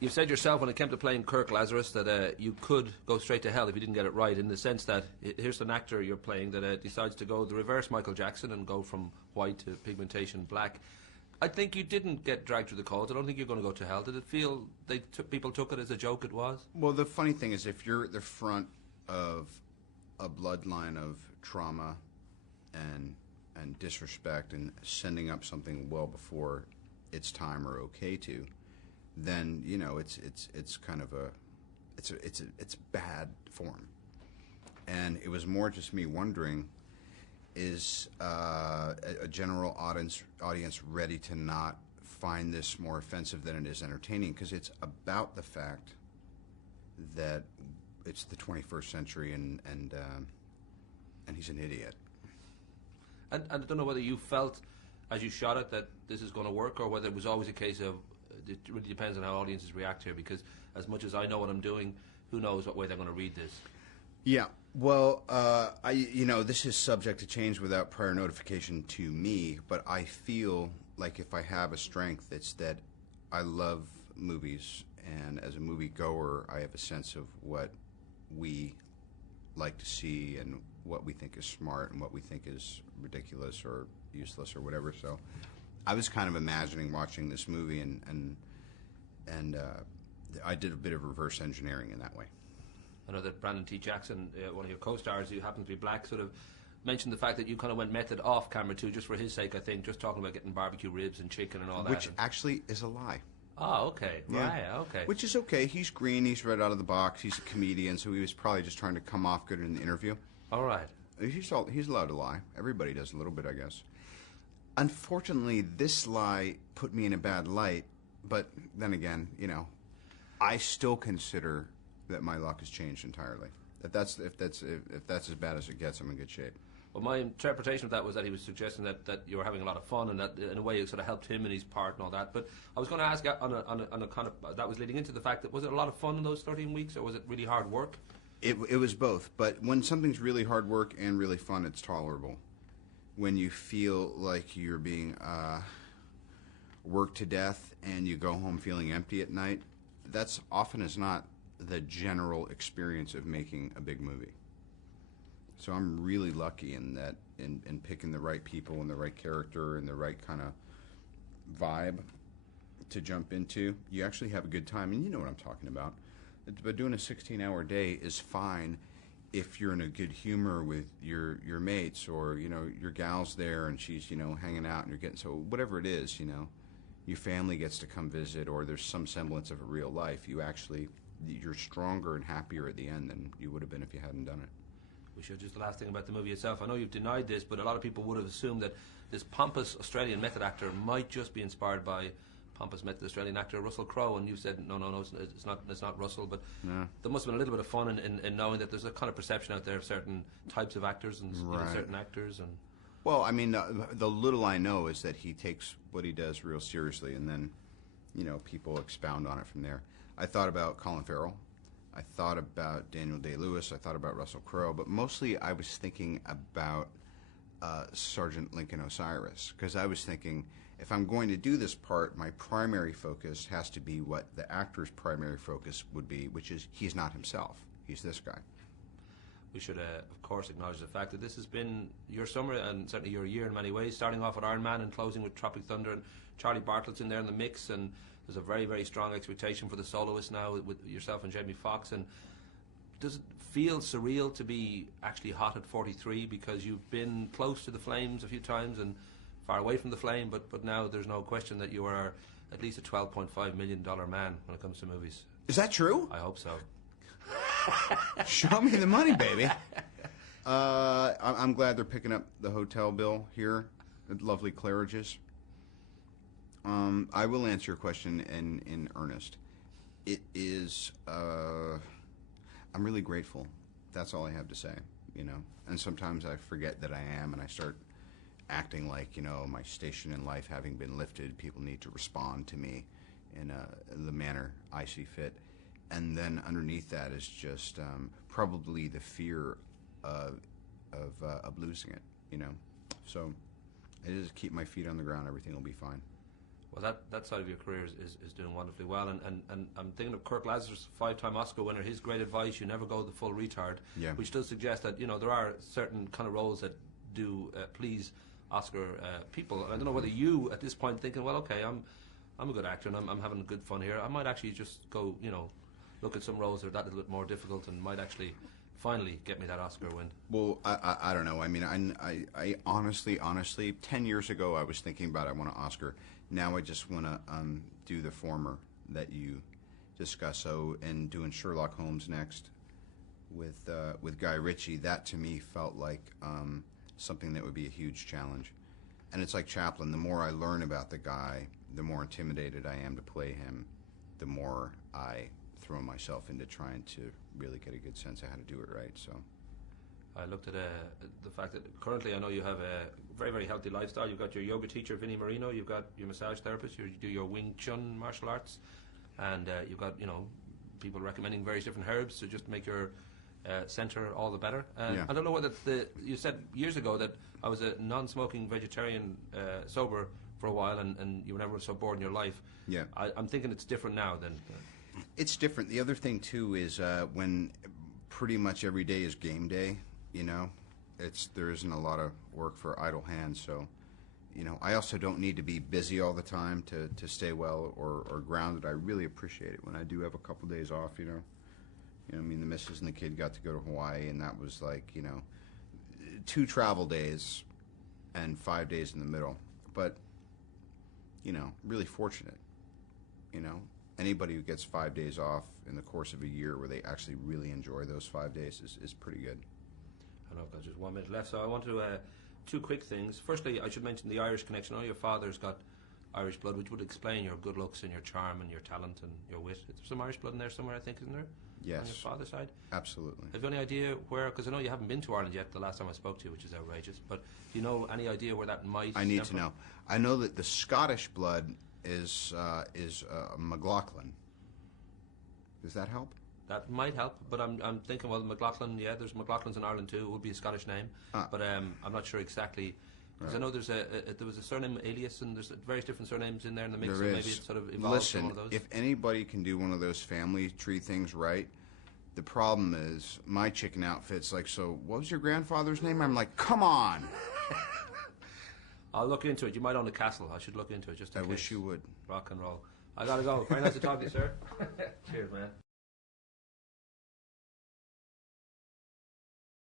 You've said yourself when it came to playing Kirk Lazarus that you could go straight to hell if you didn't get it right, in the sense that here's an actor you're playing that decides to go the reverse Michael Jackson and go from white to pigmentation black. I think you didn't get dragged through the coals. I don't think you're going to go to hell. Did it feel people took it as a joke? It was? Well, the funny thing is, if you're at the front of a bloodline of trauma and disrespect and sending up something well before it's time or okay to, then it's kind of it's bad form. And it was more just me wondering, is a general audience ready to not find this more offensive than it is entertaining? Because it's about the fact that it's the 21st century and he's an idiot. And I don't know whether you felt, as you shot it, that this is going to work, or whether it was always a case of, it really depends on how audiences react here, because as much as I know what I'm doing, who knows what way they're going to read this. Yeah, well, this is subject to change without prior notification to me, but I feel like if I have a strength, it's that I love movies, and as a movie goer, I have a sense of what we like to see and what we think is smart and what we think is ridiculous or useless or whatever. So I was kind of imagining watching this movie, and I did a bit of reverse engineering in that way. I know that Brandon T. Jackson, one of your co-stars who happens to be black, sort of mentioned the fact that you kind of went method off camera too, just for his sake, I think, just talking about getting barbecue ribs and chicken and all that. Which actually is a lie. Oh, okay. Yeah. Right, okay. Which is okay. He's green. He's right out of the box. He's a comedian, so he was probably just trying to come off good in the interview. All right. He's allowed to lie. Everybody does a little bit, I guess. Unfortunately, this lie put me in a bad light, but then again, I still consider that my luck has changed entirely. If that's as bad as it gets, I'm in good shape. Well, my interpretation of that was that he was suggesting that you were having a lot of fun, and that in a way it sort of helped him in his part and all that. But I was going to ask on a kind of, that was leading into the fact that, was it a lot of fun in those 13 weeks, or was it really hard work? It was both, but when something's really hard work and really fun, it's tolerable. When you feel like you're being worked to death and you go home feeling empty at night, that's often as not the general experience of making a big movie. So I'm really lucky in that, in picking the right people and the right character and the right kind of vibe to jump into. You actually have a good time, and you know what I'm talking about. But doing a 16-hour day is fine if you're in a good humor with your mates, or your gal's there and she's hanging out and you're getting, so whatever it is, your family gets to come visit, or there's some semblance of a real life. You're stronger and happier at the end than you would have been if you hadn't done it. We should, just the last thing about the movie itself. I know you've denied this, but a lot of people would have assumed that this pompous Australian method actor might just be inspired by pompous method Australian actor Russell Crowe, and you said no, it's not Russell. But no. There must have been a little bit of fun in knowing that there's a kind of perception out there of certain types of actors and right. certain actors. And well, I mean, the little I know is that he takes what he does real seriously, and then people expound on it from there. I thought about Colin Farrell. I thought about Daniel Day-Lewis. I thought about Russell Crowe. But mostly I was thinking about Sergeant Lincoln Osiris, because I was thinking, if I'm going to do this part, my primary focus has to be what the actor's primary focus would be, which is he's not himself. He's this guy. We should, of course, acknowledge the fact that this has been your summer, and certainly your year in many ways, starting off with Iron Man and closing with Tropic Thunder, and Charlie Bartlett's in there in the mix, and there's a very, very strong expectation for the soloist now with yourself and Jamie Foxx. And does it feel surreal to be actually hot at 43, because you've been close to the flames a few times and far away from the flame, but now there's no question that you are at least a $12.5 million man when it comes to movies. Is that true? I hope so. Show me the money, baby. I'm glad they're picking up the hotel bill here at lovely Claridge's. I will answer your question in earnest. It is, I'm really grateful. That's all I have to say, And sometimes I forget that I am, and I start acting like, my station in life having been lifted, people need to respond to me in the manner I see fit. And then underneath that is just probably the fear of losing it, So I just keep my feet on the ground. Everything will be fine. Well, that side of your career is doing wonderfully well, and I'm thinking of Kirk Lazarus, 5-time Oscar winner. His great advice: you never go the full retard. Yeah. Which does suggest that there are certain kind of roles that do please Oscar people. I don't know whether you at this point thinking, well, okay, I'm a good actor and I'm having good fun here. I might actually just go, look at some roles that are that little bit more difficult and might actually finally get me that Oscar win. Well, I don't know. I mean, I honestly, 10 years ago, I was thinking about I want an Oscar. Now I just want to do the former that you discussed. So, and doing Sherlock Holmes next with Guy Ritchie, that to me felt like something that would be a huge challenge. And it's like Chaplin. The more I learn about the guy, the more intimidated I am to play him, the more I throw myself into trying to really get a good sense of how to do it right. So I looked at the fact that currently I know you have a very, very healthy lifestyle. You've got your yoga teacher, Vinnie Marino. You've got your massage therapist. You do your Wing Chun martial arts. And you've got, people recommending various different herbs to just make your center all the better. Yeah. I don't know whether you said years ago that I was a non-smoking vegetarian sober for a while and you were never so bored in your life. Yeah. I'm thinking it's different now then. It's different. The other thing too is when pretty much every day is game day, there isn't a lot of work for idle hands. So, I also don't need to be busy all the time to stay well or grounded. I really appreciate it when I do have a couple days off. I mean, the missus and the kid got to go to Hawaii, and that was like 2 travel days and 5 days in the middle. But really fortunate. Anybody who gets 5 days off in the course of a year where they actually really enjoy those 5 days is pretty good. I know I've got just 1 minute left, so I want to 2 quick things. Firstly, I should mention the Irish connection. I know your father's got Irish blood, which would explain your good looks and your charm and your talent and your wit. Is there some Irish blood in there somewhere, I think, isn't there? Yes. On your father's side? Absolutely. Have you any idea where, because I know you haven't been to Ireland yet the last time I spoke to you, which is outrageous, but do you know any idea where that might I need stem to from? know. I know that the Scottish blood is McLaughlin. Does that help? That might help, but I'm thinking, well, McLaughlin, yeah, there's McLaughlins in Ireland too. It would be a Scottish name, but I'm not sure exactly. Because Right. I know there was a surname alias, and there's various different surnames in there in the mix, There so is. maybe it sort of evolved Listen, from one of those. if anybody can do one of those family tree things right, the problem is my chicken outfit's like, so what was your grandfather's name? I'm like, come on. I'll look into it. You might own a castle. I should look into it just in I case. wish you would. Rock and roll. I gotta go. Very nice to talk to you, sir. Cheers, man.